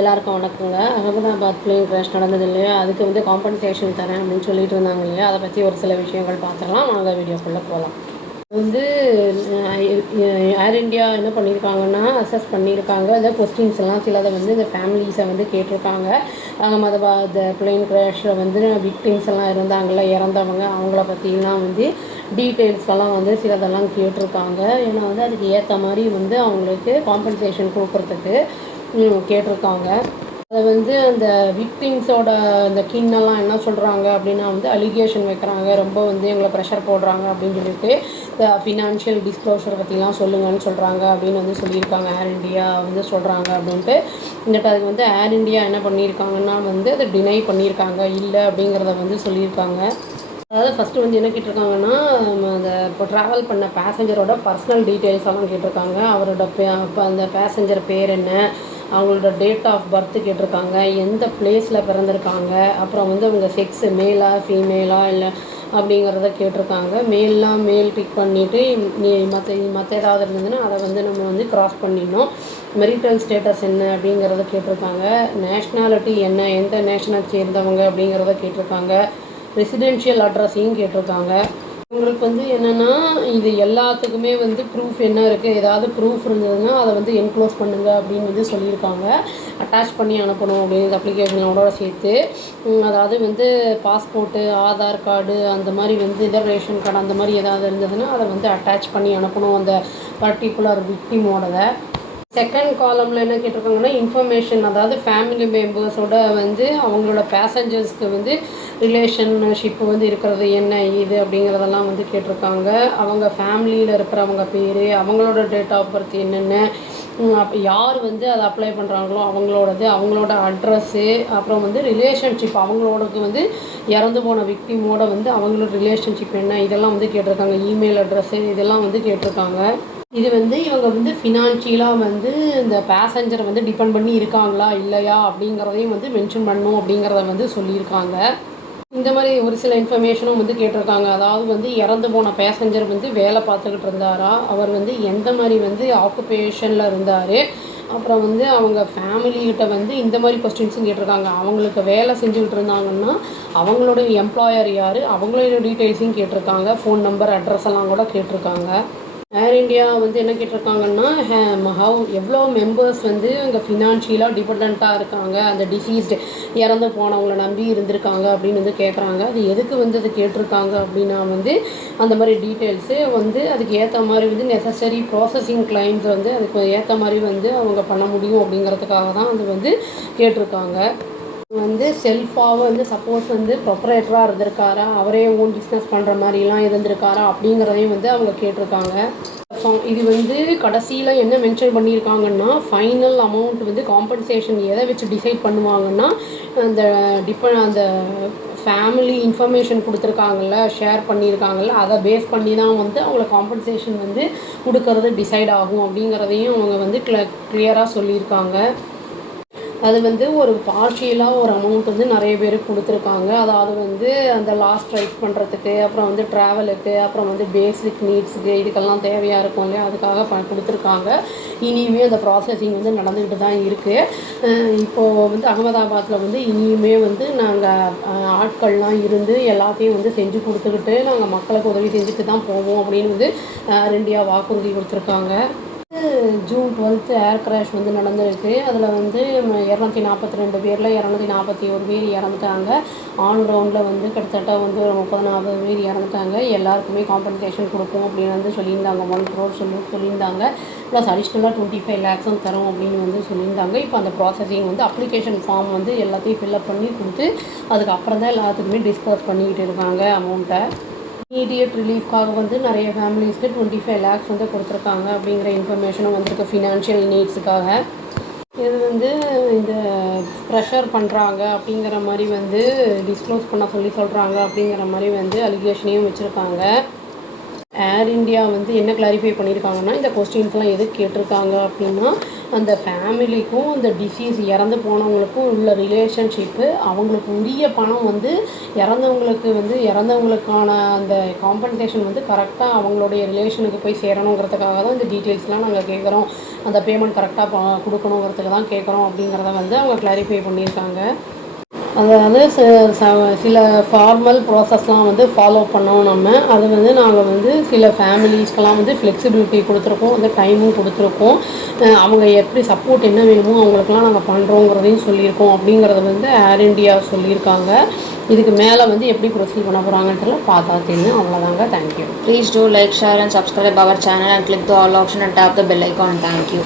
எல்லாருக்கும் வணக்கங்க. Ahmedabad plane crash நடந்தது இல்லையா, அதுக்கு வந்து காம்பன்சேஷன் தரேன் அப்படின்னு சொல்லிட்டு இருந்தாங்க இல்லையா, அதை பற்றி ஒரு சில விஷயங்கள் பார்த்துக்கலாம். வாங்க வீடியோக்குள்ளே போகலாம். வந்து ஏர் இண்டியா என்ன பண்ணியிருக்காங்கன்னா, அசஸ் பண்ணியிருக்காங்க. இந்த கொஸ்டின்ஸ் எல்லாம் சிலதை வந்து இந்த ஃபேமிலிஸை வந்து கேட்டிருக்காங்க. அகமதாபாத் பிளேன் கிராஷில் வந்து விக்டிம்ஸ் எல்லாம் இருந்தாங்கள்ல, இறந்தவங்க, அவங்கள பற்றிலாம் வந்து டீட்டெயில்ஸ்லாம் வந்து சிலதெல்லாம் கேட்டிருக்காங்க. ஏன்னா வந்து அதுக்கு ஏற்ற மாதிரி வந்து அவங்களுக்கு காம்பன்சேஷன் கொடுக்குறதுக்கு கேட்டிருக்காங்க. அதை வந்து அந்த விக்டிம்ஸோட அந்த கின்னெல்லாம் என்ன சொல்கிறாங்க அப்படின்னா வந்து அலிகேஷன் வைக்கிறாங்க, ரொம்ப வந்து எங்களை ப்ரெஷர் போடுறாங்க அப்படின்னு சொல்லிட்டு ஃபினான்ஷியல் டிஸ்க்ளோஷர் பற்றிலாம் சொல்லுங்கன்னு சொல்கிறாங்க அப்படின்னு வந்து சொல்லியிருக்காங்க. ஏர் இண்டியா வந்து சொல்கிறாங்க அப்படின்ட்டு. இங்கிட்ட அதுக்கு வந்து ஏர் இண்டியா என்ன பண்ணியிருக்காங்கன்னா வந்து அதை டினை பண்ணியிருக்காங்க, இல்லை அப்படிங்கிறத வந்து சொல்லியிருக்காங்க. அதாவது ஃபஸ்ட்டு வந்து என்ன கேட்டிருக்காங்கன்னா, அந்த இப்போ ட்ராவல் பண்ண பேசஞ்சரோட பர்சனல் டீட்டெயில்ஸ் எல்லாம் கேட்டிருக்காங்க. அவரோட அந்த பேசஞ்சர் பேர் என்ன, அவங்களோட டேட் ஆஃப் பர்த்து கேட்டிருக்காங்க, எந்த பிளேஸில் பிறந்திருக்காங்க, அப்புறம் வந்து அவங்க செக்ஸு மேலா ஃபீமேலா இல்லை அப்படிங்கிறத கேட்டிருக்காங்க. மேல் டிக் பண்ணிவிட்டு மற்ற ஏதாவது இருந்ததுன்னா அதை வந்து நம்ம வந்து க்ராஸ் பண்ணிடணும். மெரிட்டல் ஸ்டேட்டஸ் என்ன அப்படிங்கிறத கேட்டிருக்காங்க. நேஷ்னாலிட்டி என்ன, எந்த நேஷனை சேர்ந்தவங்க அப்படிங்கிறத கேட்டிருக்காங்க. ரெசிடென்ஷியல் அட்ரஸையும் கேட்டிருக்காங்க. உங்களுக்கு வந்து என்னென்னா, இது எல்லாத்துக்குமே வந்து ப்ரூஃப் என்ன இருக்குது, ஏதாவது ப்ரூஃப் இருந்ததுன்னா அதை வந்து என்க்ளோஸ் பண்ணுங்கள் அப்படின்னு வந்து சொல்லியிருக்காங்க. அட்டாச் பண்ணி அனுப்பணும் அப்படிங்கிற அப்ளிகேஷனோட சேர்த்து. அதாவது வந்து பாஸ்போர்ட்டு, ஆதார் கார்டு, அந்த மாதிரி வந்து இதர் ரேஷன் கார்டு அந்த மாதிரி ஏதாவது இருந்ததுன்னா அதை வந்து அட்டாச் பண்ணி அனுப்பணும், அந்த பர்டிகுலர் விக்டிமோடதை. செகண்ட் காலமில் என்ன கேட்டிருக்காங்கன்னா, இன்ஃபர்மேஷன், அதாவது ஃபேமிலி மெம்பர்ஸோட வந்து அவங்களோட பேசஞ்சர்ஸ்க்கு வந்து ரிலேஷன்ஷிப் வந்து இருக்கிறது என்ன இது அப்படிங்கிறதெல்லாம் வந்து கேட்டிருக்காங்க. அவங்க ஃபேமிலியில் இருக்கிறவங்க பேர், அவங்களோட டேட் ஆஃப் பர்த் என்னென்ன, யார் வந்து அதை அப்ளை பண்ணுறாங்களோ அவங்களோடது, அவங்களோட அட்ரஸ்ஸு, அப்புறம் வந்து ரிலேஷன்ஷிப், அவங்களோடக்கு வந்து இறந்து போன விக்டிமோட வந்து அவங்களோட ரிலேஷன்ஷிப் என்ன, இதெல்லாம் வந்து கேட்டிருக்காங்க. இமெயில் அட்ரஸ்ஸு இதெல்லாம் வந்து கேட்டிருக்காங்க. இது வந்து இவங்க வந்து ஃபினான்ஷியலாக வந்து இந்த பேசஞ்சரை வந்து டிபெண்ட் பண்ணி இருக்காங்களா இல்லையா அப்படிங்கிறதையும் வந்து மென்ஷன் பண்ணணும் அப்படிங்கிறத வந்து சொல்லியிருக்காங்க. இந்த மாதிரி ஒரு சில இன்ஃபர்மேஷனும் வந்து கேட்டிருக்காங்க. அதாவது வந்து இறந்து போன பேசஞ்சர் வந்து வேலை பார்த்துக்கிட்டு இருந்தாரா, அவர் வந்து எந்த மாதிரி வந்து ஆக்குபேஷனில் இருந்தார், அப்புறம் வந்து அவங்க ஃபேமிலிகிட்ட வந்து இந்த மாதிரி கொஸ்டின்ஸும் கேட்டிருக்காங்க. அவங்களுக்கு வேலை செஞ்சுக்கிட்டு இருந்தாங்கன்னா அவங்களோட எம்ப்ளாயர் யார், அவங்களோட டீட்டெயில்ஸையும் கேட்டிருக்காங்க. ஃபோன் நம்பர், அட்ரஸ் எல்லாம் கூட கேட்டிருக்காங்க. ஏர் இண்டியா வந்து என்ன கேட்டிருக்காங்கன்னா, எவ்வளோ மெம்பர்ஸ் வந்து அங்கே ஃபினான்ஷியலாக டிபெண்ட்டாக இருக்காங்க, அந்த டிசீஸ்டு இறந்து போனவங்கள நம்பி இருந்திருக்காங்க அப்படின்னு வந்து கேட்குறாங்க. அது எதுக்கு வந்து அது கேட்டிருக்காங்க அப்படின்னா வந்து அந்த மாதிரி டீட்டெயில்ஸு வந்து அதுக்கு ஏற்ற மாதிரி வந்து நெசசரி ப்ராசஸிங் கிளைம்ஸ் வந்து அதுக்கு ஏற்ற மாதிரி வந்து அவங்க பண்ண முடியும் அப்படிங்கிறதுக்காக தான் அது வந்து கேட்டிருக்காங்க. வந்து செல்ஃபாக வந்து சப்போஸ் வந்து ப்ரொப்ரேட்டராக இருந்திருக்காரா, அவரே ஓன் பிஸ்னஸ் பண்ணுற மாதிரிலாம் இருந்திருக்காரா அப்படிங்கிறதையும் வந்து அவங்க கேட்டிருக்காங்க. இது வந்து கடைசியில் என்ன மென்ஷன் பண்ணியிருக்காங்கன்னா, ஃபைனல் அமௌண்ட் வந்து காம்பன்சேஷன் எதை வச்சு டிசைட் பண்ணுவாங்கன்னா, அந்த ஃபேமிலி இன்ஃபர்மேஷன் கொடுத்துருக்காங்கல்ல, ஷேர் பண்ணியிருக்காங்கல்ல, அதை பேஸ் பண்ணி தான் வந்து அவங்களுக்கு காம்பன்சேஷன் வந்து கொடுக்கறது டிசைட் ஆகும் அப்படிங்கிறதையும் அவங்க வந்து கிளியராக சொல்லியிருக்காங்க. அது வந்து ஒரு பார்ஷியலாக ஒரு அமௌண்ட் வந்து நிறைய பேருக்கு கொடுத்துருக்காங்க. அதாவது வந்து அந்த லாஸ்ட் ரைட் பண்ணுறதுக்கு, அப்புறம் வந்து ட்ராவலுக்கு, அப்புறம் வந்து பேசிக் நீட்ஸுக்கு, இதுக்கெல்லாம் தேவையாக இருக்கும் இல்லையா, அதுக்காக கொடுத்துருக்காங்க. இனியுமே அந்த ப்ராசஸிங் வந்து நடந்துக்கிட்டு தான் இருக்குது. இப்போது வந்து அகமதாபாத்தில் வந்து இனியுமே வந்து நாங்கள் ஆட்கள்லாம் இருந்து எல்லாத்தையும் வந்து செஞ்சு கொடுத்துக்கிட்டு நாங்கள் மக்களுக்கு உதவி செஞ்சுட்டு தான் போவோம் அப்படின்னு வந்து ஏர் இண்டியா வாக்குறுதி கொடுத்துருக்காங்க. ஜூன் 12 ஏர் கிராஷ் வந்து நடந்திருக்கு. அதில் வந்து 242 பேரில் 241 பேர் இறந்துட்டாங்க. ஆன் கிரவுண்டில் வந்து கிட்டத்தட்ட வந்து 34 பேர் இறந்துட்டாங்க. எல்லாருக்குமே காம்பன்சேஷன் கொடுப்போம் அப்படின்னு வந்து சொல்லியிருந்தாங்க. 1 crore சொல்லியிருந்தாங்க. ப்ளஸ் அடிஷ்னலாக 25 lakhs தரும் அப்படின்னு வந்து சொல்லியிருந்தாங்க. இப்போ அந்த ப்ராசஸிங் வந்து அப்ளிகேஷன் ஃபார்ம் வந்து எல்லாத்தையும் ஃபில்அப் பண்ணி கொடுத்து அதுக்கப்புறம் தான் எல்லாத்துக்குமே டிஸ்பர்ஸ் பண்ணிக்கிட்டு இருக்காங்க அமௌண்ட்டை. இமீடியட் ரிலீஃப்காக வந்து நிறைய ஃபேமிலிஸ்க்கு 25 lakhs வந்து கொடுத்துருக்காங்க அப்படிங்கிற இன்ஃபர்மேஷனும் வந்திருக்கு ஃபினான்ஷியல் நீட்ஸுக்காக. இது வந்து இந்த ப்ரெஷர் பண்ணுறாங்க அப்படிங்கிற மாதிரி வந்து டிஸ்க்ளோஸ் பண்ண சொல்கிறாங்க அப்படிங்கிற மாதிரி வந்து அலிகேஷனையும் வச்சுருக்காங்க. ஏர் இண்டியா வந்து என்ன கிளாரிஃபை பண்ணியிருக்காங்கன்னா, இந்த கொஸ்டின்ஸ்லாம் எதுக்கு கேட்டிருக்காங்க அப்படின்னா, அந்த ஃபேமிலிக்கும் அந்த டிசீஸ் இறந்து போனவங்களுக்கும் உள்ள ரிலேஷன்ஷிப்பு, அவங்களுக்கு உரிய பணம் வந்து இறந்தவங்களுக்கான அந்த காம்பன்சேஷன் வந்து கரெக்டாக அவங்களுடைய ரிலேஷனுக்கு போய் சேரணுங்கிறதுக்காக தான் இந்த டீட்டெயில்ஸ்லாம் நாங்கள் கேட்குறோம். அந்த பேமெண்ட் கரெக்டாக கொடுக்கணுங்கிறதுக்கு தான் கேட்குறோம் அப்படிங்கிறத வந்து அவங்க கிளாரிஃபை பண்ணியிருக்காங்க. அதாவது சில ஃபார்மல் ப்ராசஸ்லாம் வந்து ஃபாலோ பண்ணோம் நம்ம. அது வந்து நாங்கள் வந்து சில ஃபேமிலிஸ்க்கெலாம் வந்து ஃப்ளெக்சிபிலிட்டி கொடுத்துருக்கோம், அந்த டைமும் கொடுத்துருக்கோம். அவங்க எப்படி சப்போர்ட் என்ன வேணுமோ அவங்களுக்குலாம் நாங்கள் பண்ணுறோங்கிறதையும் சொல்லியிருக்கோம் அப்படிங்கிறத வந்து ஏர் இண்டியா சொல்லியிருக்காங்க. இதுக்கு மேலே வந்து எப்படி ப்ரொசீட் பண்ண போகிறாங்கன்னு தெரியல, பார்த்தா தெரியும். அவ்வளோதாங்க. Thank you. Please do like, share and subscribe our channel and click the all option and tap the bell icon. Thank you.